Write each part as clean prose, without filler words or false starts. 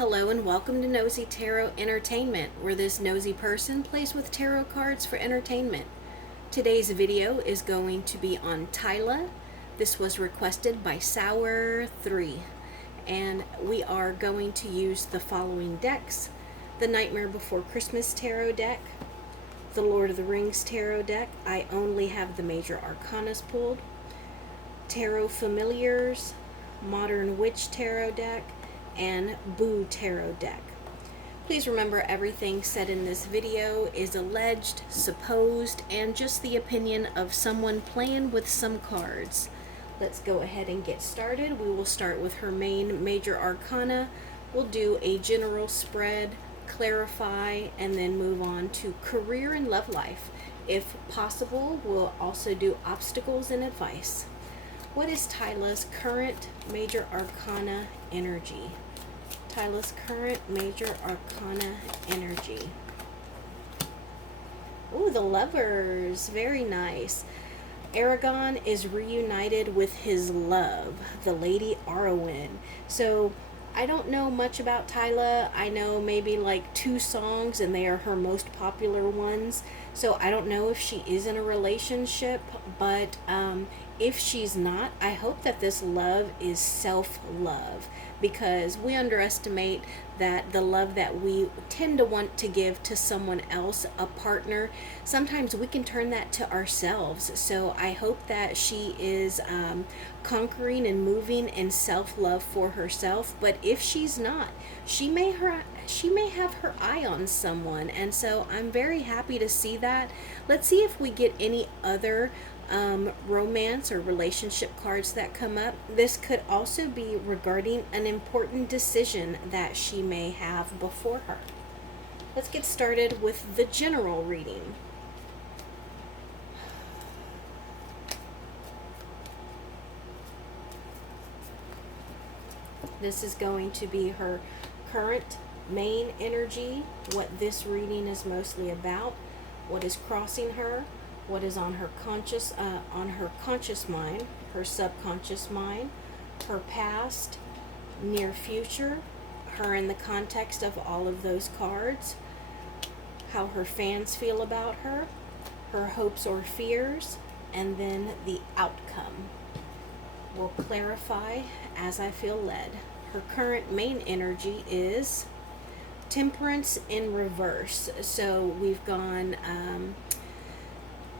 Hello and welcome to Nosy Tarot Entertainment, where this nosy person plays with tarot cards for entertainment. Today's video is going to be on Tyla. This was requested by Sour3, and we are going to use the following decks: the Nightmare Before Christmas Tarot deck, the Lord of the Rings Tarot deck. I only have the major arcanas pulled, Tarot Familiars, Modern Witch Tarot deck, and Boo Tarot deck. Please remember, everything said in this video is alleged, supposed, and just the opinion of someone playing with some cards. Let's go ahead and get started. We will start with her main major arcana. We'll do a general spread, clarify, and then move on to career and love life. If possible, we'll also do obstacles and advice. What is Tyla's current major arcana energy? Tyla's current major arcana energy. Ooh, the Lovers. Very nice. Aragon is reunited with his love, the Lady Arwen. So I don't know much about Tyla. I know maybe like 2 songs, and they are her most popular ones. So I don't know if she is in a relationship, but if she's not, I hope that this love is self-love, because we underestimate that the love that we tend to want to give to someone else, a partner, sometimes we can turn that to ourselves. So I hope that she is conquering and moving in self-love for herself. But if she's not, she may have her eye on someone, and so I'm very happy to see that. Let's see if we get any other romance or relationship cards that come up. This could also be regarding an important decision that she may have before her. Let's get started with the general reading. This is going to be her current main energy, what this reading is mostly about, what is crossing her, what is on her conscious mind, her subconscious mind, her past, near future, her in the context of all of those cards, how her fans feel about her, her hopes or fears, and then the outcome. We'll clarify as I feel led. Her current main energy is Temperance in reverse. So we've gone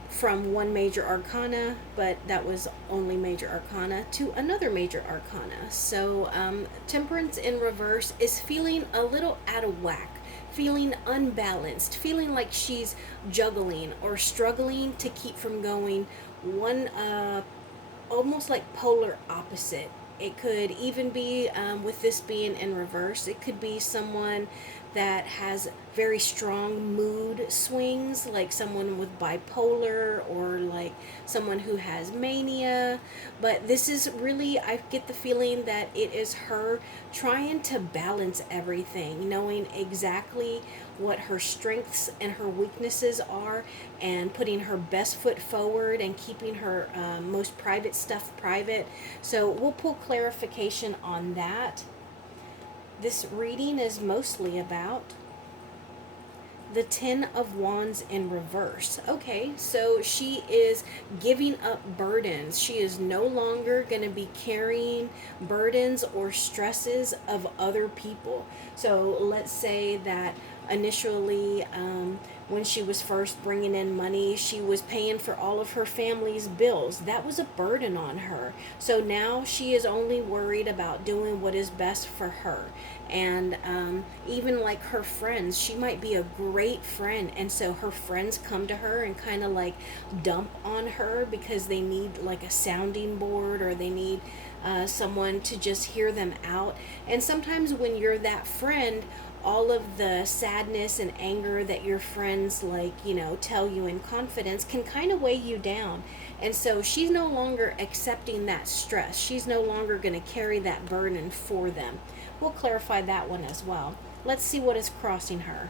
from one major arcana, but that was only major arcana, to another major arcana. So Temperance in reverse is feeling a little out of whack, feeling unbalanced, feeling like she's juggling or struggling to keep from going one almost like polar opposite. It could even be, with this being in reverse, it could be someone that has very strong mood swings, like someone with bipolar, or like someone who has mania. But this is really, I get the feeling that it is her trying to balance everything, knowing exactly what her strengths and her weaknesses are, and putting her best foot forward and keeping her most private stuff private. So we'll pull clarification on that. This reading is mostly about the 10 of Wands in reverse. Okay, so she is giving up burdens. She is no longer going to be carrying burdens or stresses of other people. So let's say that initially, when she was first bringing in money, she was paying for all of her family's bills. That was a burden on her. So now she is only worried about doing what is best for her. And even like her friends, she might be a great friend, and so her friends come to her and kind of like dump on her because they need like a sounding board, or they need someone to just hear them out. And sometimes when you're that friend, all of the sadness and anger that your friends tell you in confidence can kind of weigh you down. And so she's no longer accepting that stress. She's no longer going to carry that burden for them. We'll clarify that one as well. Let's see what is crossing her.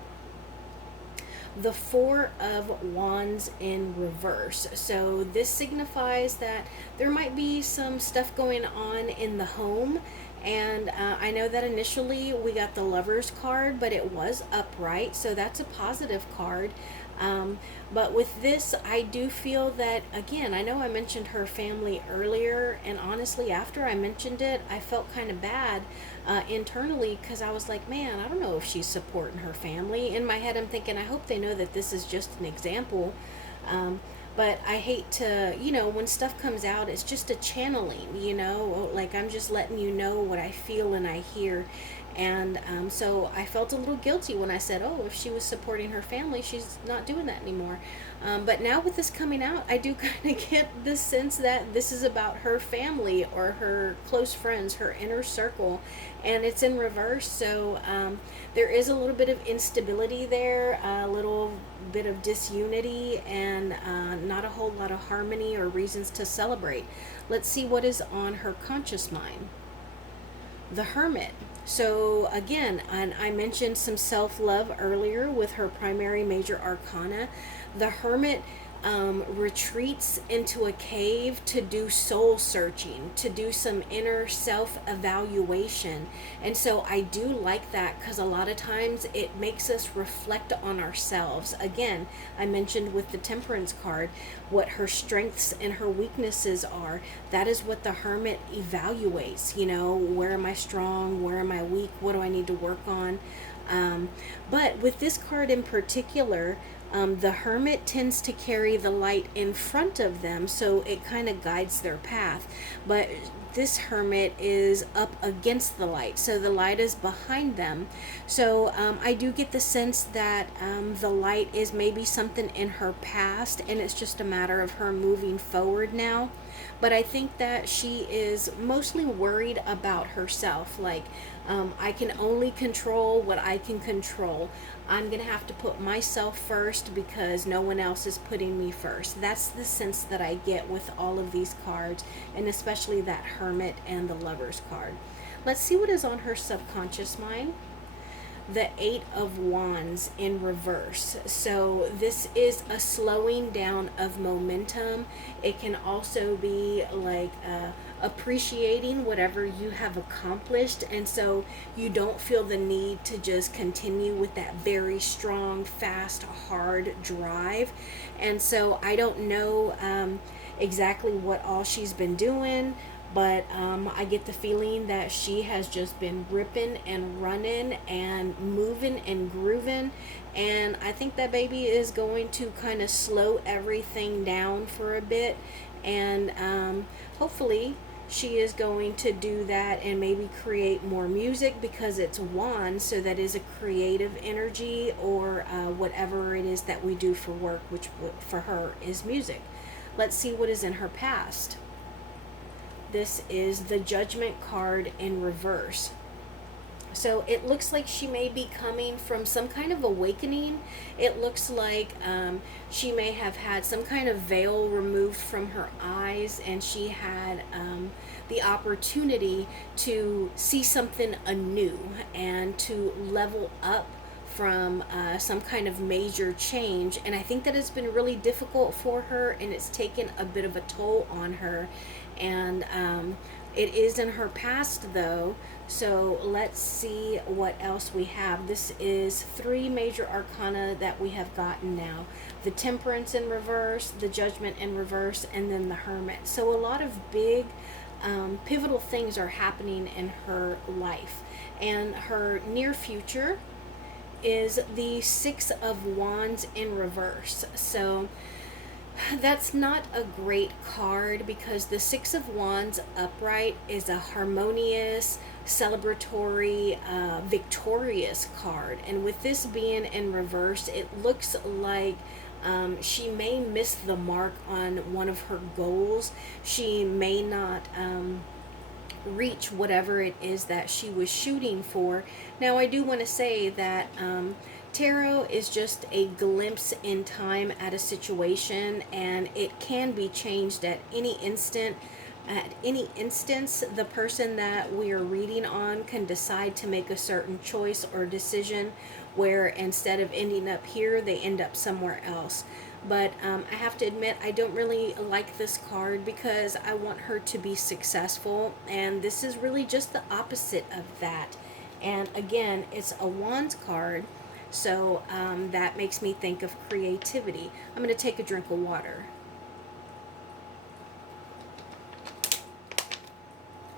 The 4 of Wands in reverse. So this signifies that there might be some stuff going on in the home, And I know that initially we got the Lovers card, but it was upright, so that's a positive card. Um, but with this, I do feel that, again, I know I mentioned her family earlier, and honestly, after I mentioned it, I felt kind of bad internally because I was like, man, I don't know if she's supporting her family. In my head, I'm thinking, I hope they know that this is just an example. Um, but I hate to, when stuff comes out, it's just a channeling, like I'm just letting you know what I feel and I hear. And so I felt a little guilty when I said, oh, if she was supporting her family, she's not doing that anymore. But now with this coming out, I do kind of get the sense that this is about her family or her close friends, her inner circle, and it's in reverse. So there is a little bit of instability there, a little bit of disunity, and not a whole lot of harmony or reasons to celebrate. Let's see what is on her conscious mind. The Hermit. So again, and I mentioned some self-love earlier with her primary major arcana. The Hermit retreats into a cave to do soul searching, to do some inner self evaluation. And so I do like that because a lot of times it makes us reflect on ourselves. Again, I mentioned with the Temperance card what her strengths and her weaknesses are. That is what the Hermit evaluates. Where am I strong? Where am I weak? What do I need to work on? But with this card in particular, the Hermit tends to carry the light in front of them, so it kind of guides their path. But this Hermit is up against the light, so the light is behind them. So I do get the sense that the light is maybe something in her past, and it's just a matter of her moving forward now. But I think that she is mostly worried about herself. Like, I can only control what I can control. I'm going to have to put myself first because no one else is putting me first. That's the sense that I get with all of these cards, and especially that Hermit and the Lovers card. Let's see what is on her subconscious mind. The Eight of Wands in reverse. So this is a slowing down of momentum. It can also be like appreciating whatever you have accomplished, and so you don't feel the need to just continue with that very strong, fast, hard drive. And so I don't know exactly what all she's been doing, but I get the feeling that she has just been ripping and running and moving and grooving. And I think that baby is going to kind of slow everything down for a bit. And hopefully, she is going to do that and maybe create more music because it's wands, so that is a creative energy, or whatever it is that we do for work, which for her is music. Let's see what is in her past. This is the Judgment card in reverse. So it looks like she may be coming from some kind of awakening. It looks like she may have had some kind of veil removed from her eyes, and she had the opportunity to see something anew and to level up from some kind of major change. And I think that it's been really difficult for her, and it's taken a bit of a toll on her. And it is in her past, though. So let's see what else we have. This is 3 major arcana that we have gotten now: the Temperance in reverse, the Judgment in reverse, and then the Hermit. So a lot of big pivotal things are happening in her life. And her near future is the 6 of Wands in reverse. So that's not a great card because the 6 of Wands upright is a harmonious, celebratory, victorious card. And with this being in reverse, it looks like she may miss the mark on one of her goals. She may not reach whatever it is that she was shooting for. Now, I do want to say that tarot is just a glimpse in time at a situation, and it can be changed at any instant. At any instance, the person that we are reading on can decide to make a certain choice or decision where instead of ending up here, they end up somewhere else. But I have to admit, I don't really like this card because I want her to be successful, and this is really just the opposite of that. And again, it's a Wands card, so that makes me think of creativity. I'm going to take a drink of water.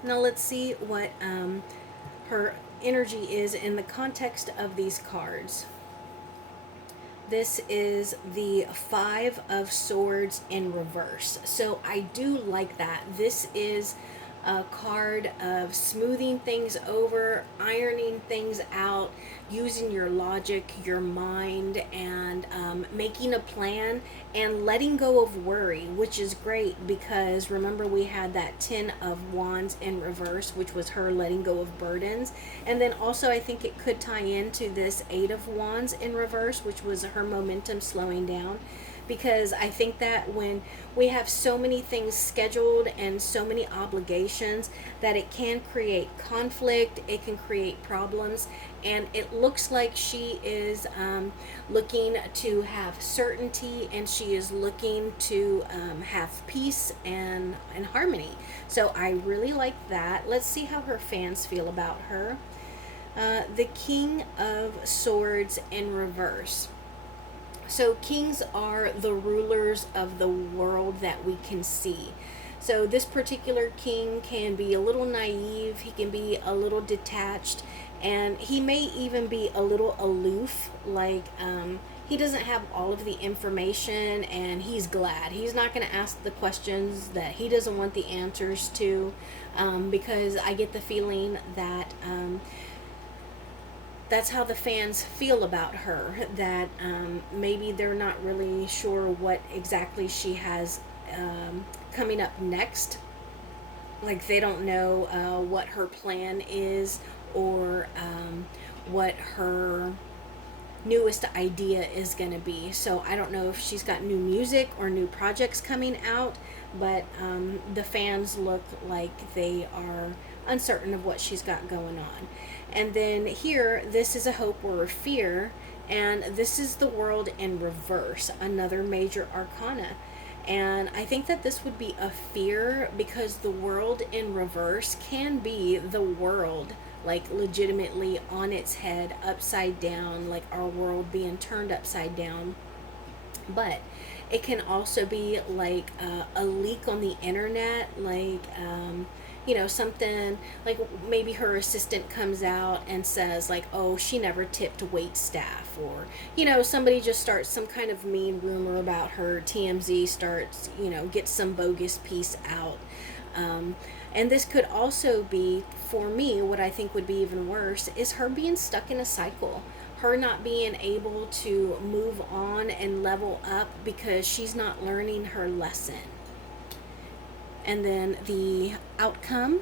Now let's see what her energy is in the context of these cards. This is the Five of Swords in reverse. So I do like that. This is a card of smoothing things over, ironing things out, using your logic, your mind, and making a plan and letting go of worry, which is great because remember we had that Ten of Wands in reverse, which was her letting go of burdens. And then also I think it could tie into this Eight of Wands in reverse, which was her momentum slowing down, because I think that when we have so many things scheduled and so many obligations, that it can create conflict, it can create problems, and it looks like she is looking to have certainty, and she is looking to have peace and harmony. So I really like that. Let's see how her fans feel about her. The King of Swords in reverse. So kings are the rulers of the world that we can see. So this particular king can be a little naive, he can be a little detached, and he may even be a little aloof, like he doesn't have all of the information, and he's glad. He's not going to ask the questions that he doesn't want the answers to, because I get the feeling that that's how the fans feel about her, that maybe they're not really sure what exactly she has coming up next. Like they don't know what her plan is, or what her newest idea is going to be. So I don't know if she's got new music or new projects coming out, but the fans look like they are uncertain of what she's got going on. And then here, this is a hope or a fear, and this is the World in reverse, another major arcana. And I think that this would be a fear because the World in reverse can be the world, like legitimately on its head, upside down, like our world being turned upside down. But it can also be like a leak on the internet, like something like maybe her assistant comes out and says like, oh, she never tipped wait staff, or somebody just starts some kind of mean rumor about her. TMZ starts, get some bogus piece out. And this could also be, for me, what I think would be even worse is her being stuck in a cycle, her not being able to move on and level up because she's not learning her lesson. And then the outcome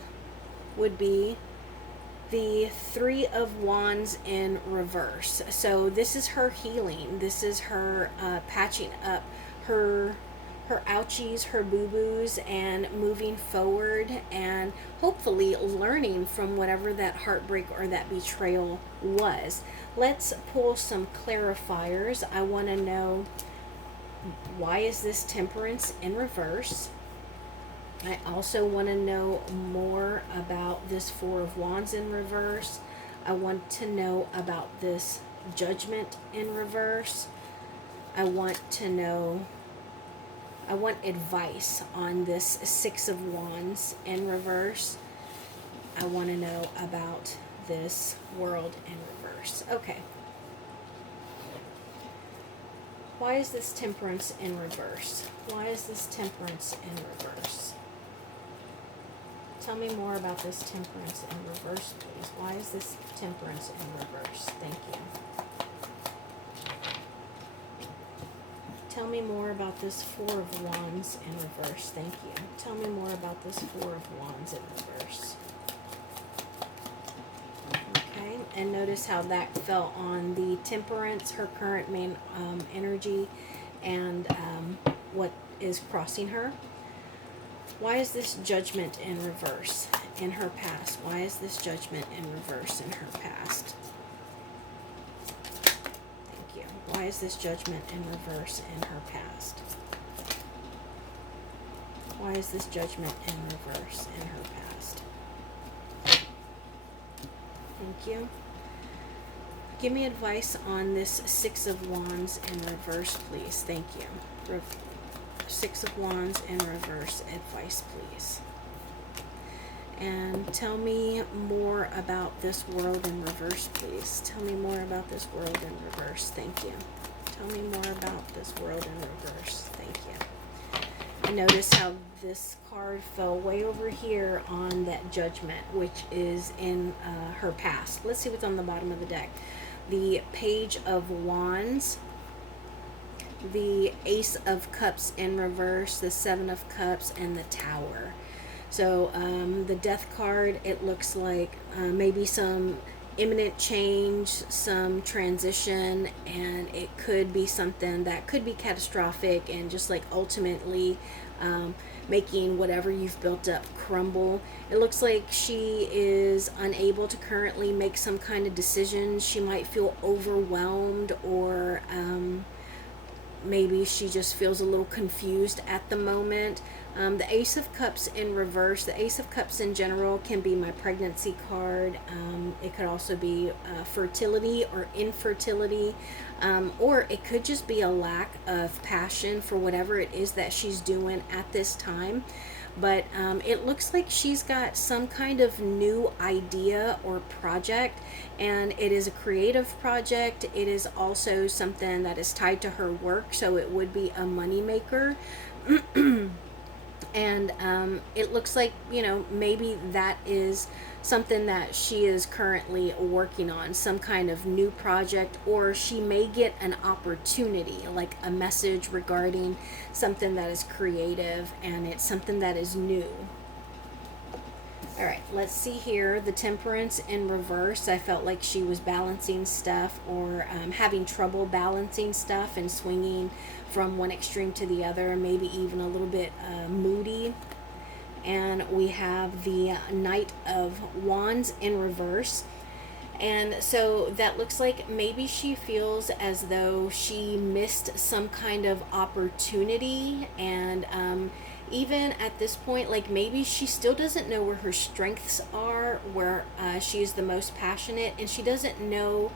would be the Three of Wands in reverse. So this is her healing. This is her patching up her ouchies, her boo-boos, and moving forward and hopefully learning from whatever that heartbreak or that betrayal was. Let's pull some clarifiers. I want to know, why is this Temperance in reverse? I also want to know more about this Four of Wands in reverse. I want to know about this Judgment in reverse. I want advice on this Six of Wands in reverse. I want to know about this World in reverse. Okay. Why is this Temperance in reverse? Why is this Temperance in reverse? Tell me more about this Temperance in reverse, please. Why is this Temperance in reverse? Thank you. Tell me more about this Four of Wands in reverse. Thank you. Tell me more about this Four of Wands in reverse. Okay, and notice how that fell on the Temperance, her current main energy, and what is crossing her. Why is this Judgment in reverse in her past? Why is this Judgment in reverse in her past? Thank you. Why is this Judgment in reverse in her past? Why is this Judgment in reverse in her past? Thank you. Give me advice on this Six of Wands in reverse, please. Thank you. Six of Wands in reverse, advice, please. And tell me more about this World in reverse, please. Tell me more about this World in reverse. Thank you. Tell me more about this World in reverse. Thank you. And notice how this card fell way over here on that Judgment, which is in her past. Let's see what's on the bottom of the deck. The Page of Wands, the Ace of Cups in reverse, the Seven of Cups, and the Tower. So the Death card, it looks like maybe some imminent change, some transition, and it could be something that could be catastrophic and just like ultimately making whatever you've built up crumble. It looks like she is unable to currently make some kind of decision. She might feel overwhelmed, or maybe she just feels a little confused at the moment. The Ace of Cups in reverse, the Ace of Cups in general can be my pregnancy card. It could also be fertility or infertility, or it could just be a lack of passion for whatever it is that she's doing at this time. But it looks like she's got some kind of new idea or project, and it is a creative project. It is also something that is tied to her work, so it would be a money maker. And it looks like, you know, maybe that is something that she is currently working on, some kind of new project, or she may get an opportunity, like a message regarding something that is creative and it's something that is new. All right, let's see here. The Temperance in reverse. I felt like she was balancing stuff, or having trouble balancing stuff and swinging from one extreme to the other, maybe even a little bit moody. And we have the Knight of Wands in reverse. And so that looks like maybe she feels as though she missed some kind of opportunity, and even at this point, like maybe she still doesn't know where her strengths are, where she is the most passionate, and she doesn't know,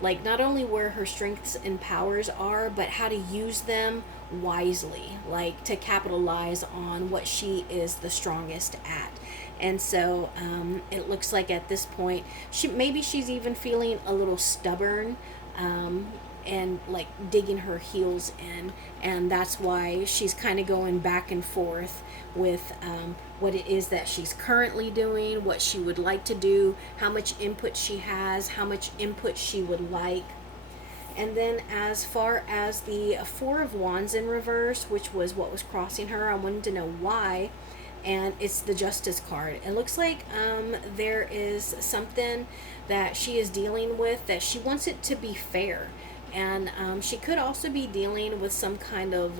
like, not only where her strengths and powers are, but how to use them wisely, like to capitalize on what she is the strongest at. And so it looks like at this point, she's even feeling a little stubborn, and like digging her heels in, and that's why she's kind of going back and forth with what it is that she's currently doing, what she would like to do, how much input she has, how much input she would like. And then as far as the Four of Wands in reverse, which was what was crossing her, I wanted to know why, and it's the Justice card. It looks like there is something that she is dealing with that she wants it to be fair. And she could also be dealing with some kind of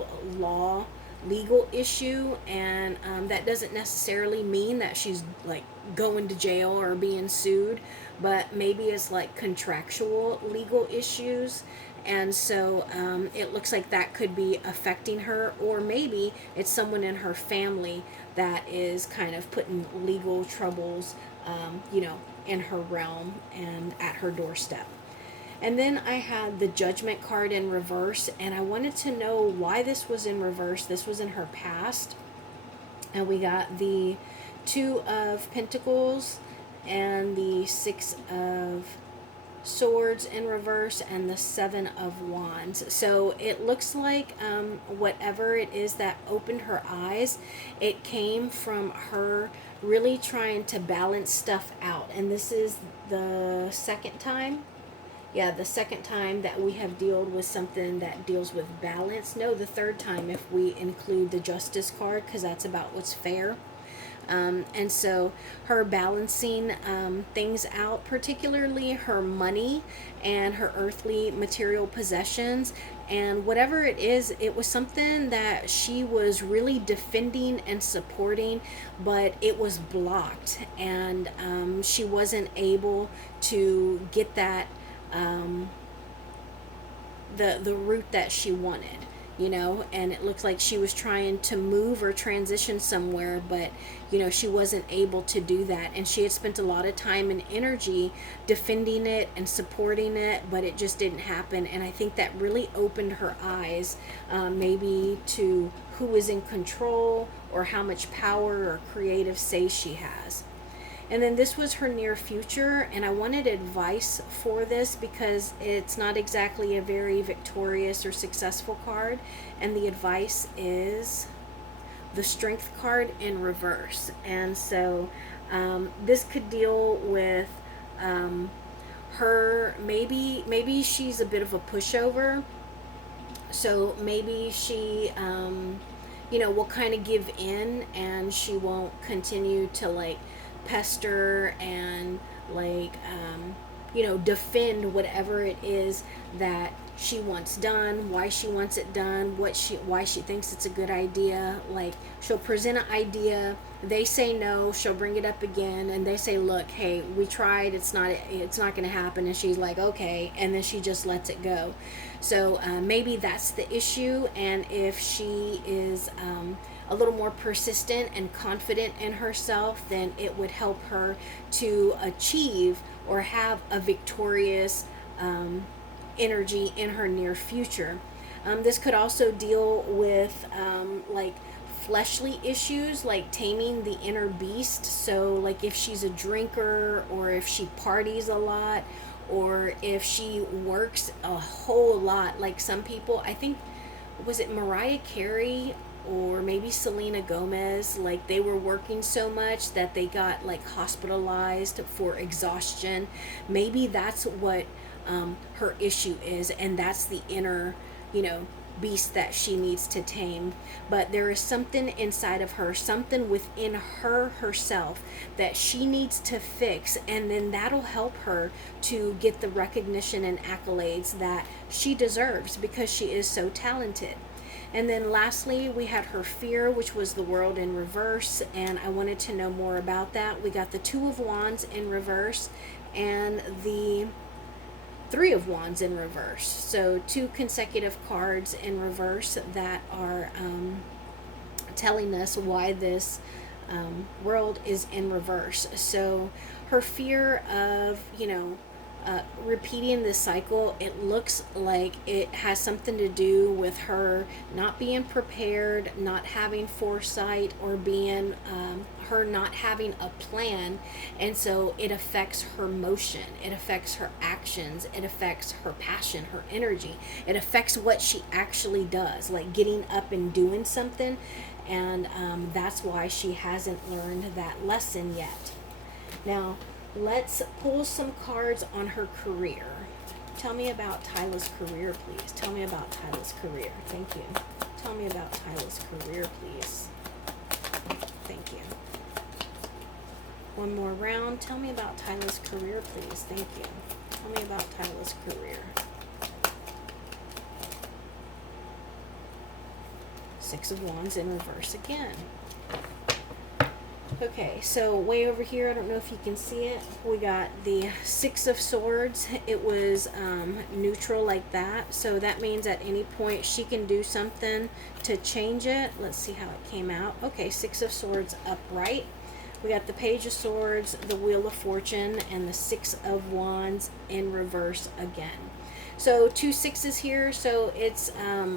legal issue, and that doesn't necessarily mean that she's like going to jail or being sued, but maybe it's like contractual legal issues. And so it looks like that could be affecting her, or maybe it's someone in her family that is kind of putting legal troubles, in her realm and at her doorstep. And then I had the Judgment card in reverse, and I wanted to know why this was in reverse. This was in her past. And we got the Two of Pentacles and the Six of Swords in reverse and the Seven of Wands. So it looks like whatever it is that opened her eyes, it came from her really trying to balance stuff out. And this is the second time. Yeah, the second time that we have dealt with something that deals with balance. No, the third time if we include the Justice card, because that's about what's fair. And so her balancing things out, particularly her money and her earthly material possessions, and whatever it is, it was something that she was really defending and supporting, but it was blocked, and she wasn't able to get that the route that she wanted, you know, and it looked like she was trying to move or transition somewhere, but you know, she wasn't able to do that, and she had spent a lot of time and energy defending it and supporting it, but it just didn't happen. And I think that really opened her eyes, maybe to who is in control or how much power or creative say she has. And then this was her near future, and I wanted advice for this because it's not exactly a very victorious or successful card. And the advice is the Strength card in reverse. And so this could deal with her. Maybe she's a bit of a pushover, so maybe she you know, will kind of give in, and she won't continue to like pester and like you know, defend whatever it is that she wants done, why she wants it done, why she thinks it's a good idea. Like, she'll present an idea, they say no, she'll bring it up again, and they say, look, hey, we tried, it's not going to happen, and she's like, okay, and then she just lets it go. So maybe that's the issue. And if she is a little more persistent and confident in herself, then it would help her to achieve or have a victorious energy in her near future. This could also deal with like fleshly issues, like taming the inner beast. So like if she's a drinker, or if she parties a lot, or if she works a whole lot. Like some people, I think, was it Mariah Carey or maybe Selena Gomez, like they were working so much that they got like hospitalized for exhaustion. Maybe that's what her issue is, and that's the inner, you know, beast that she needs to tame. But there is something inside of her, something within her herself, that she needs to fix, and then that'll help her to get the recognition and accolades that she deserves because she is so talented. And then lastly, we had her fear, which was the world in reverse, and I wanted to know more about that. We got the Two of Wands in reverse and the Three of Wands in reverse. So two consecutive cards in reverse that are telling us why this world is in reverse. So her fear of, you know, repeating this cycle, it looks like it has something to do with her not being prepared, not having foresight, or being her not having a plan. And so it affects her motion, it affects her actions, it affects her passion, her energy, it affects what she actually does, like getting up and doing something. And that's why she hasn't learned that lesson yet. Now, let's pull some cards on her career. Tell me about Tyla's career, please. Tell me about Tyla's career. Thank you. Tell me about Tyla's career, please. Thank you. One more round. Tell me about Tyla's career, please. Thank you. Tell me about Tyla's career. Six of Wands in reverse again. Okay, so way over here, I don't know if you can see it, we got the Six of Swords. It was neutral like that, so that means at any point she can do something to change it. Let's see how it came out. Okay, Six of Swords upright. We got the Page of Swords, the Wheel of Fortune, and the Six of Wands in reverse again. So two sixes here, so it's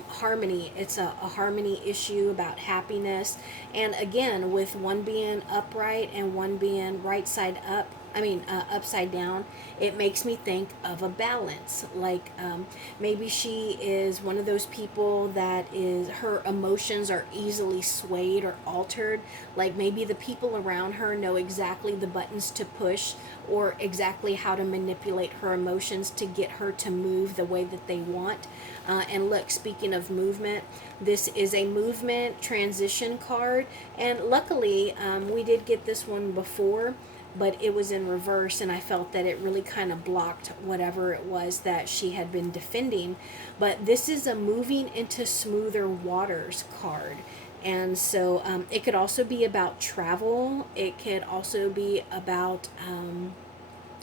harmony. It's a harmony issue about happiness. And again, with one being upright and one being right side up, upside down, it makes me think of a balance. Like maybe she is one of those people that is, her emotions are easily swayed or altered. Like maybe the people around her know exactly the buttons to push or exactly how to manipulate her emotions to get her to move the way that they want. And look, speaking of movement, this is a movement transition card. And luckily, we did get this one before, but it was in reverse, and I felt that it really kind of blocked whatever it was that she had been defending. But this is a moving into smoother waters card. And so it could also be about travel. It could also be about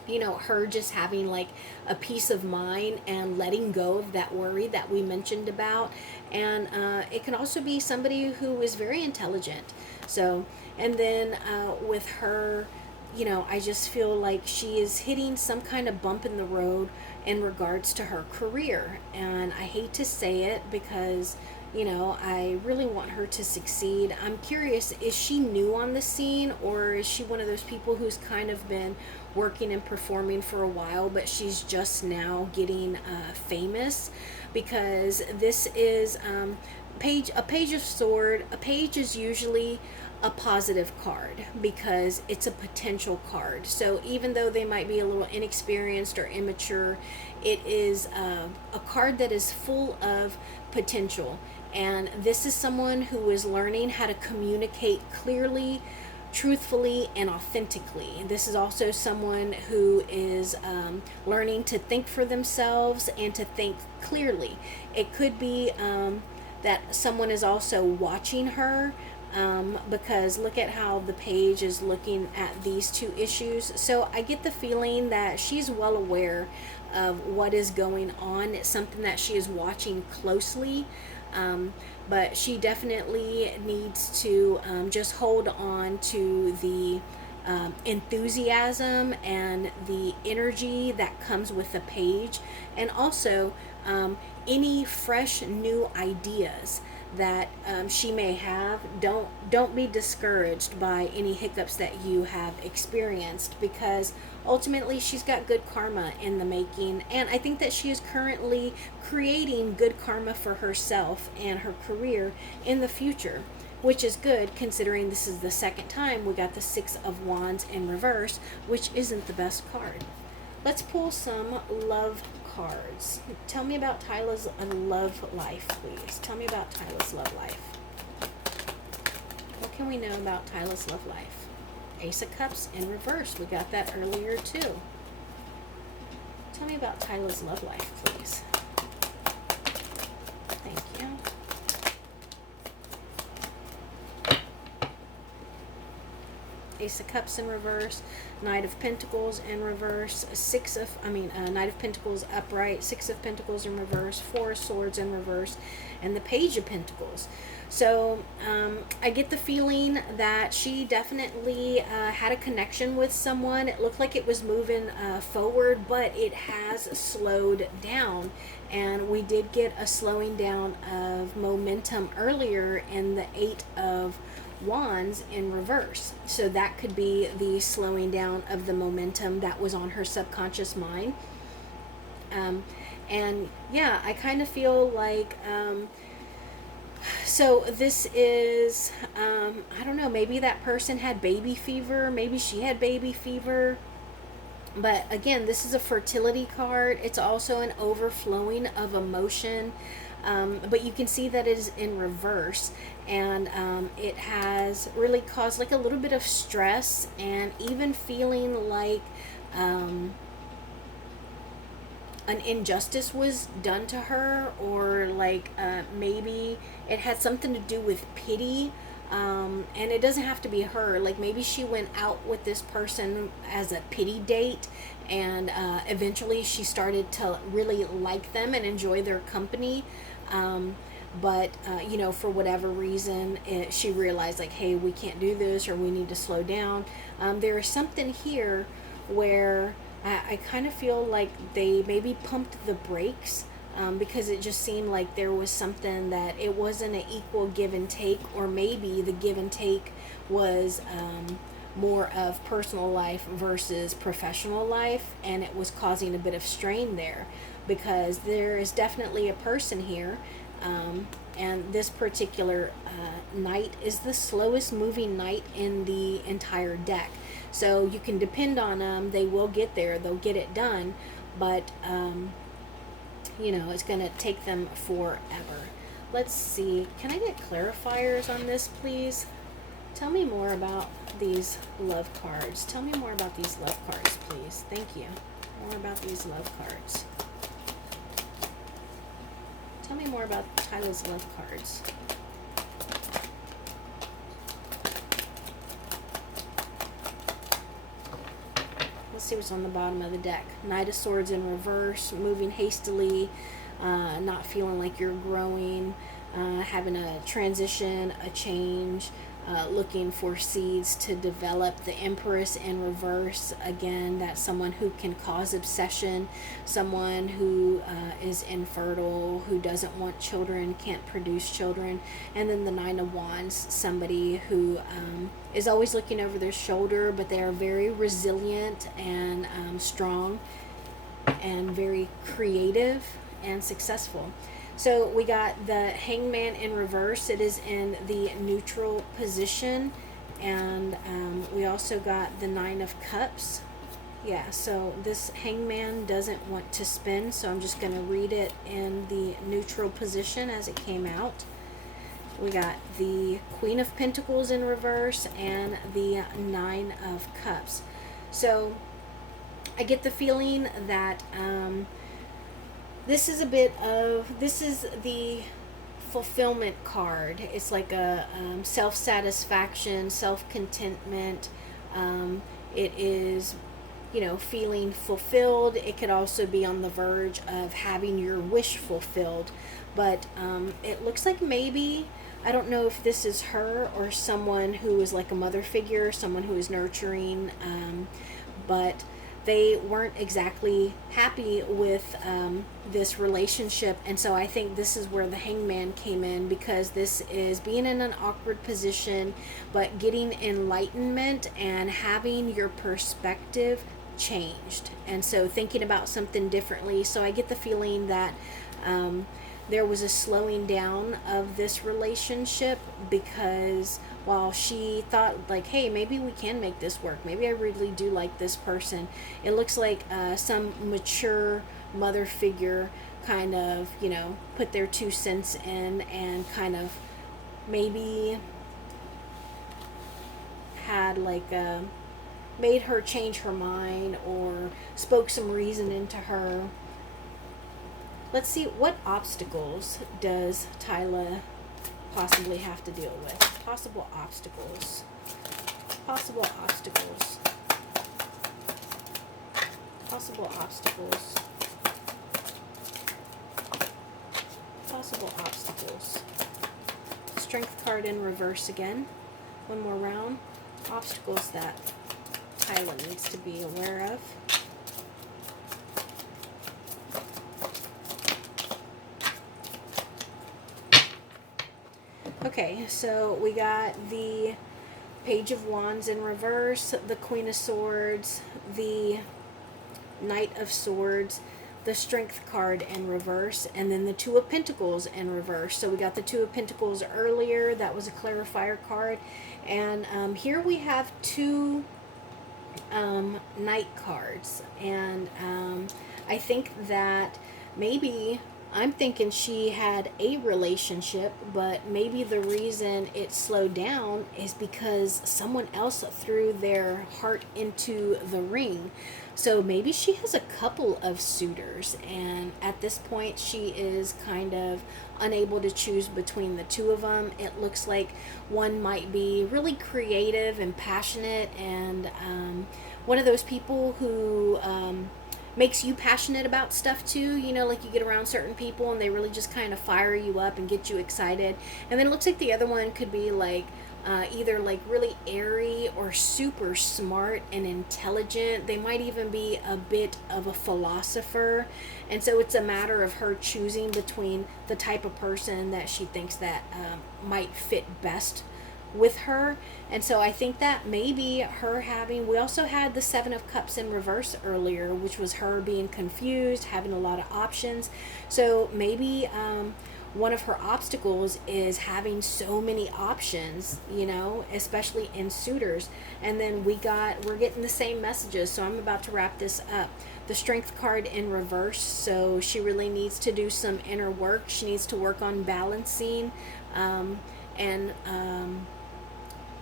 her just having like a peace of mind and letting go of that worry that we mentioned about. And it can also be somebody who is very intelligent. So, and then with her, I just feel like she is hitting some kind of bump in the road in regards to her career. And I hate to say it because, I really want her to succeed. I'm curious, is she new on the scene, or is she one of those people who's kind of been working and performing for a while, but she's just now getting famous? Because this is a page of sword. A page is usually a positive card because it's a potential card. So even though they might be a little inexperienced or immature, it is a card that is full of potential. And this is someone who is learning how to communicate clearly, truthfully, and authentically. This is also someone who is learning to think for themselves and to think clearly. It could be that someone is also watching her, because look at how the page is looking at these two issues. So I get the feeling that she's well aware of what is going on. It's something that she is watching closely. But she definitely needs to just hold on to the enthusiasm and the energy that comes with the page, and also any fresh new ideas that she may have. Don't be discouraged by any hiccups that you have experienced, because ultimately she's got good karma in the making, and I think that she is currently creating good karma for herself and her career in the future, which is good considering this is the second time we got the Six of Wands in reverse, which isn't the best card. Let's pull some love cards. Tell me about Tyla's love life, please. Tell me about Tyla's love life. What can we know about Tyla's love life? Ace of Cups in reverse. We got that earlier too. Tell me about Tyla's love life, please. Thank you. Ace of Cups in reverse, Knight of Pentacles in reverse, Knight of Pentacles upright, Six of Pentacles in reverse, Four of Swords in reverse, and the Page of Pentacles. So I get the feeling that she definitely had a connection with someone. It looked like it was moving forward, but it has slowed down. And we did get a slowing down of momentum earlier in the Eight of Wands in reverse. So that could be the slowing down of the momentum that was on her subconscious mind. And yeah, I kind of feel like so this is I don't know, maybe that person had baby fever, maybe she had baby fever. But again, this is a fertility card. It's also an overflowing of emotion. But you can see that it is in reverse, and it has really caused like a little bit of stress, and even feeling like an injustice was done to her, or like maybe it had something to do with pity. And it doesn't have to be her. Like maybe she went out with this person as a pity date, and eventually she started to really like them and enjoy their company. But for whatever reason, she realized like, hey, we can't do this, or we need to slow down. There is something here where I kind of feel like they maybe pumped the brakes, because it just seemed like there was something that it wasn't an equal give and take, or maybe the give and take was more of personal life versus professional life, and it was causing a bit of strain there, because there is definitely a person here, and this particular knight is the slowest moving knight in the entire deck. So you can depend on them. They will get there. They'll get it done. But, it's going to take them forever. Let's see. Can I get clarifiers on this, please? Tell me more about these love cards. Tell me more about these love cards, please. Thank you. More about these love cards. Tell me more about Tyla's love cards. Let's see what's on the bottom of the deck. Knight of Swords in reverse, moving hastily, not feeling like you're growing, having a transition, a change, looking for seeds to develop. The Empress in reverse, again, that's someone who can cause obsession, someone who is infertile, who doesn't want children, can't produce children. And then the Nine of Wands, somebody who is always looking over their shoulder, but they are very resilient and strong and very creative and successful. So we got the Hangman in reverse. It is in the neutral position. And we also got the Nine of Cups. Yeah, so this Hangman doesn't want to spin, so I'm just going to read it in the neutral position as it came out. We got the Queen of Pentacles in reverse and the Nine of Cups. So I get the feeling that this is the fulfillment card. It's like a self-satisfaction, self-contentment. It is, feeling fulfilled. It could also be on the verge of having your wish fulfilled. But it looks like maybe, I don't know if this is her or someone who is like a mother figure, someone who is nurturing, but they weren't exactly happy with this relationship. And so I think this is where the Hangman came in, because this is being in an awkward position, but getting enlightenment and having your perspective changed. And so thinking about something differently. So I get the feeling that there was a slowing down of this relationship, because while she thought like, hey, maybe we can make this work, maybe I really do like this person, it looks like some mature mother figure kind of, put their 2 cents in and kind of maybe had like made her change her mind or spoke some reason into her. Let's see, what obstacles does Tyla possibly have to deal with? Possible obstacles. Possible obstacles. Possible obstacles. Possible obstacles. Strength card in reverse again. One more round. Obstacles that Tyla needs to be aware of. Okay, so we got the Page of Wands in reverse, the Queen of Swords, the Knight of Swords, the Strength card in reverse, and then the Two of Pentacles in reverse. So we got the Two of Pentacles earlier. That was a clarifier card. And here we have 2 Knight cards. And I think that maybe, I'm thinking she had a relationship, but maybe the reason it slowed down is because someone else threw their heart into the ring. So maybe she has a couple of suitors, and at this point she is kind of unable to choose between the 2 of them. It looks like one might be really creative and passionate, and one of those people who makes you passionate about stuff too, like you get around certain people and they really just kind of fire you up and get you excited. And then it looks like the other one could be like either like really airy or super smart and intelligent. They might even be a bit of a philosopher. And so it's a matter of her choosing between the type of person that she thinks that might fit best with her. And so I think that maybe her having, we also had the Seven of Cups in reverse earlier, which was her being confused, having a lot of options. So maybe one of her obstacles is having so many options, especially in suitors. And then we're getting the same messages. So I'm about to wrap this up. The Strength card in reverse. So she really needs to do some inner work. She needs to work on balancing and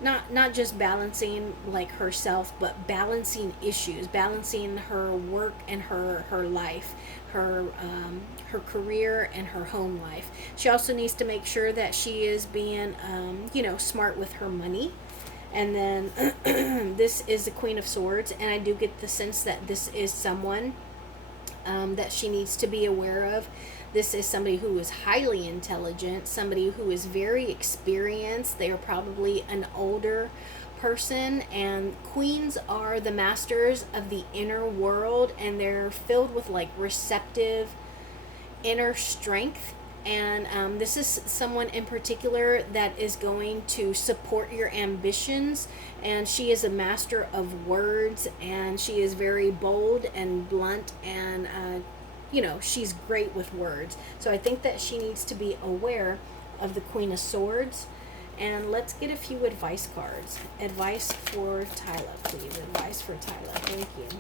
not just balancing like herself, but balancing issues, balancing her work and her life, her career and her home life. She also needs to make sure that she is being smart with her money. And then this is the Queen of Swords, and I do get the sense that this is someone that she needs to be aware of. This is somebody who is highly intelligent, somebody who is very experienced. They are probably an older person, and queens are the masters of the inner world, and they're filled with like receptive inner strength. And this is someone in particular that is going to support your ambitions, and she is a master of words, and she is very bold and blunt, and she's great with words. So I think that she needs to be aware of the Queen of Swords. And let's get a few advice cards. Advice for Tyla, please. Advice for Tyla. Thank you.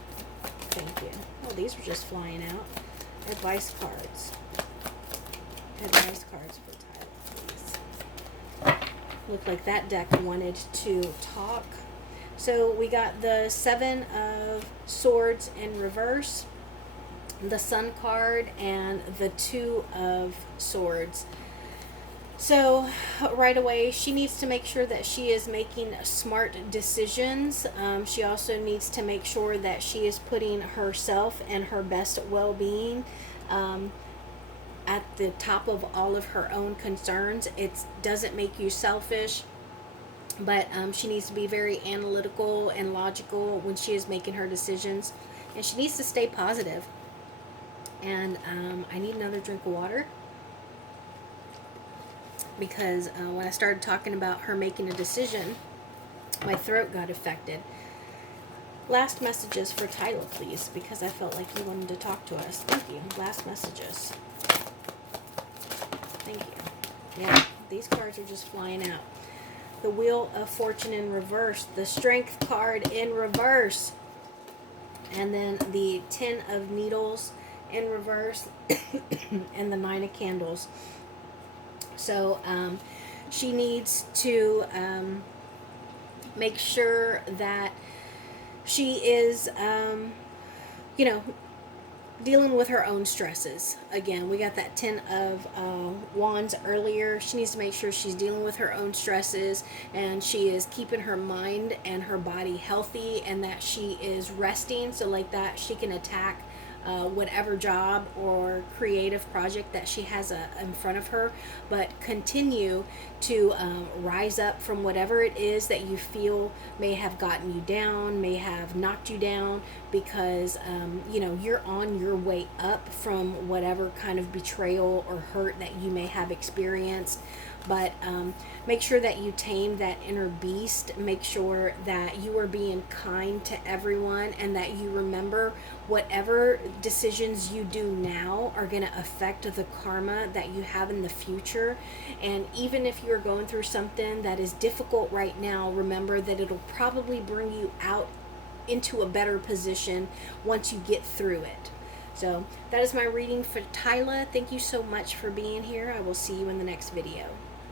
Thank you. Oh, these were just flying out. Advice cards. Advice cards for Tyla, please. Looked like that deck wanted to talk. So we got the Seven of Swords in reverse, the Sun card, and the Two of Swords. So right away, she needs to make sure that she is making smart decisions. She also needs to make sure that she is putting herself and her best well-being at the top of all of her own concerns. It doesn't make you selfish, but she needs to be very analytical and logical when she is making her decisions, and she needs to stay positive. And I need another drink of water, because when I started talking about her making a decision, my throat got affected. Last messages for Tyla, please, because I felt like you wanted to talk to us. Thank you. Last messages. Thank you. Yeah, these cards are just flying out. The Wheel of Fortune in reverse, the Strength card in reverse, and then the Ten of Needles in reverse, and the Nine of Candles. So she needs to make sure that she is, dealing with her own stresses. Again, we got that Ten of Wands earlier. She needs to make sure she's dealing with her own stresses, and she is keeping her mind and her body healthy, and that she is resting, so like that she can attack whatever job or creative project that she has in front of her, but continue to rise up from whatever it is that you feel may have gotten you down, may have knocked you down, because you're on your way up from whatever kind of betrayal or hurt that you may have experienced. But make sure that you tame that inner beast. Make sure that you are being kind to everyone, and that you remember whatever decisions you do now are going to affect the karma that you have in the future. And even if you're going through something that is difficult right now, remember that it'll probably bring you out into a better position once you get through it. So that is my reading for Tyla. Thank you so much for being here. I will see you in the next video.